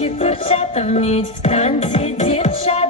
Руки торчат, в медь в танце девчат.